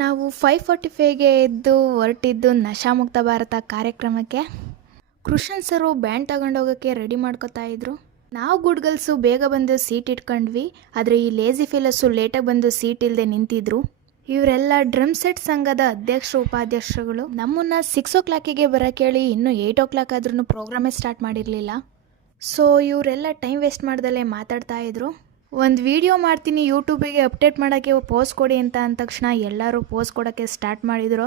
ನಾವು 5:45ಗೆ ಎದ್ದು ಹೊರಟಿದ್ದು ನಶಾಮುಕ್ತ ಭಾರತ ಕಾರ್ಯಕ್ರಮಕ್ಕೆ. ಕೃಷನ್ ಸರು ಬ್ಯಾಂಡ್ ತಗೊಂಡೋಗೋಕ್ಕೆ ರೆಡಿ ಮಾಡ್ಕೋತಾ ಇದ್ರು. ನಾವು ಗುಡ್ ಗರ್ಲ್ಸು ಬೇಗ ಬಂದು ಸೀಟ್ ಇಟ್ಕೊಂಡ್ವಿ. ಆದರೆ ಈ ಲೇಜಿ ಫೀಲರ್ಸು ಲೇಟಾಗಿ ಬಂದು ಸೀಟ್ ಇಲ್ಲದೆ ನಿಂತಿದ್ರು. ಇವರೆಲ್ಲ ಡ್ರಮ್ ಸೆಟ್ ಸಂಘದ ಅಧ್ಯಕ್ಷರು ಉಪಾಧ್ಯಕ್ಷರುಗಳು. ನಮ್ಮನ್ನು 6 ಬರೋಕ್ಕೆ ಹೇಳಿ ಇನ್ನೂ 8 ಆದ್ರೂ ಪ್ರೋಗ್ರಾಮೇ ಸ್ಟಾರ್ಟ್ ಮಾಡಿರಲಿಲ್ಲ. ಸೊ ಇವರೆಲ್ಲ ಟೈಮ್ ವೇಸ್ಟ್ ಮಾಡ್ದಲ್ಲೇ ಮಾತಾಡ್ತಾ ಇದ್ರು. ಒಂದು ವಿಡಿಯೋ ಮಾಡ್ತೀನಿ ಯೂಟ್ಯೂಬಿಗೆ ಅಪ್ಡೇಟ್ ಮಾಡೋಕ್ಕೆ ಪೋಸ್ಟ್ ಕೊಡಿ ಅಂತ ಅಂದ ತಕ್ಷಣ ಎಲ್ಲರೂ ಪೋಸ್ಟ್ ಕೊಡೋಕ್ಕೆ ಸ್ಟಾರ್ಟ್ ಮಾಡಿದರು.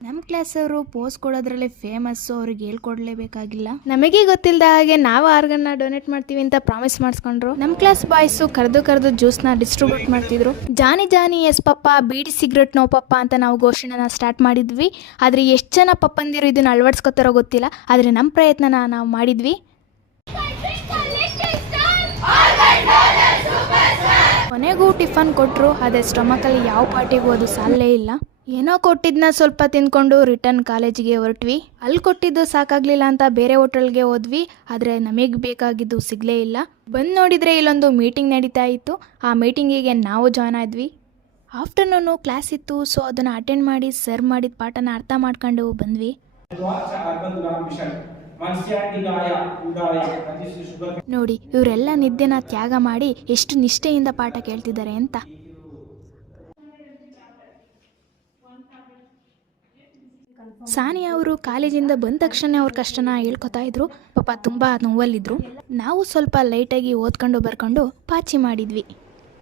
ನಮ್ಮ ಕ್ಲಾಸವರು ಪೋಸ್ಟ್ ಕೊಡೋದ್ರಲ್ಲೇ ಫೇಮಸ್ಸು, ಅವ್ರಿಗೆ ಹೇಳ್ಕೊಡ್ಲೇಬೇಕಾಗಿಲ್ಲ. ನಮಗೆ ಗೊತ್ತಿಲ್ಲದ ಹಾಗೆ ನಾವು ಆರ್ಗನ್ನ ಡೊನೇಟ್ ಮಾಡ್ತೀವಿ ಅಂತ ಪ್ರಾಮಿಸ್ ಮಾಡಿಸ್ಕೊಂಡ್ರು. ನಮ್ಮ ಕ್ಲಾಸ್ ಬಾಯ್ಸು ಕರೆದು ಜ್ಯೂಸ್ನ ಡಿಸ್ಟ್ರಿಬ್ಯೂಟ್ ಮಾಡ್ತಿದ್ರು. ಜಾನಿ ಎಸ್ ಪಪ್ಪ, ಬೀಡಿ ಸಿಗರೆಟ್ ನೋ ಪಪ್ಪ ಅಂತ ನಾವು ಘೋಷಣೆನ ಸ್ಟಾರ್ಟ್ ಮಾಡಿದ್ವಿ. ಆದರೆ ಎಷ್ಟು ಜನ ಪಪ್ಪಂದಿರು ಇದನ್ನು ಅಳವಡಿಸ್ಕೊತಾರೋ ಗೊತ್ತಿಲ್ಲ. ಆದರೆ ನಮ್ಮ ಪ್ರಯತ್ನನ ನಾವು ಮಾಡಿದ್ವಿ. ಕೊನೆಗೂ ಟಿಫನ್ ಕೊಟ್ಟರು. ಅದೇ ಸ್ಟೊಮಕಲ್ಲಿ ಯಾವ ಪಾರ್ಟಿಗೂ ಅದು ಸಾಲೇ ಇಲ್ಲ. ಏನೋ ಕೊಟ್ಟಿದ್ದನ್ನ ಸ್ವಲ್ಪ ತಿಂದ್ಕೊಂಡು ರಿಟರ್ನ್ ಕಾಲೇಜಿಗೆ ಹೊರಟ್ವಿ. ಅಲ್ಲಿ ಕೊಟ್ಟಿದ್ದು ಸಾಕಾಗಲಿಲ್ಲ ಅಂತ ಬೇರೆ ಹೋಟೆಲ್ಗೆ ಹೋದ್ವಿ. ಆದರೆ ನಮಗೆ ಬೇಕಾಗಿದ್ದು ಸಿಗಲೇ ಇಲ್ಲ. ಬಂದು ನೋಡಿದರೆ ಇಲ್ಲೊಂದು ಮೀಟಿಂಗ್ ನಡೀತಾ ಇತ್ತು. ಆ ಮೀಟಿಂಗಿಗೆ ನಾವು ಜಾಯ್ನ್ ಆದ್ವಿ. ಆಫ್ಟರ್ನೂನು ಕ್ಲಾಸ್ ಇತ್ತು. ಸೊ ಅದನ್ನು ಅಟೆಂಡ್ ಮಾಡಿ ಸರ್ ಮಾಡಿದ ಪಾಠನ ಅರ್ಥ ಮಾಡ್ಕೊಂಡು ಬಂದ್ವಿ. ನೋಡಿ ಇವರೆಲ್ಲ ನಿದ್ದೆನ ತ್ಯಾಗ ಮಾಡಿ ಎಷ್ಟು ನಿಷ್ಠೆಯಿಂದ ಪಾಠ ಕೇಳ್ತಿದ್ದಾರೆ ಅಂತ. ಸಾನಿಯಾ ಅವರು ಕಾಲೇಜಿಂದ ಬಂದ ತಕ್ಷಣ ಅವ್ರ ಕಷ್ಟನ ಹೇಳ್ಕೊತಾ ಇದ್ರು. ಪಾಪ ತುಂಬ ನೋವಲ್ಲಿದ್ರು. ನಾವು ಸ್ವಲ್ಪ ಲೈಟಾಗಿ ಓದ್ಕೊಂಡು ಬರ್ಕೊಂಡು ಪಾಚಿ ಮಾಡಿದ್ವಿ.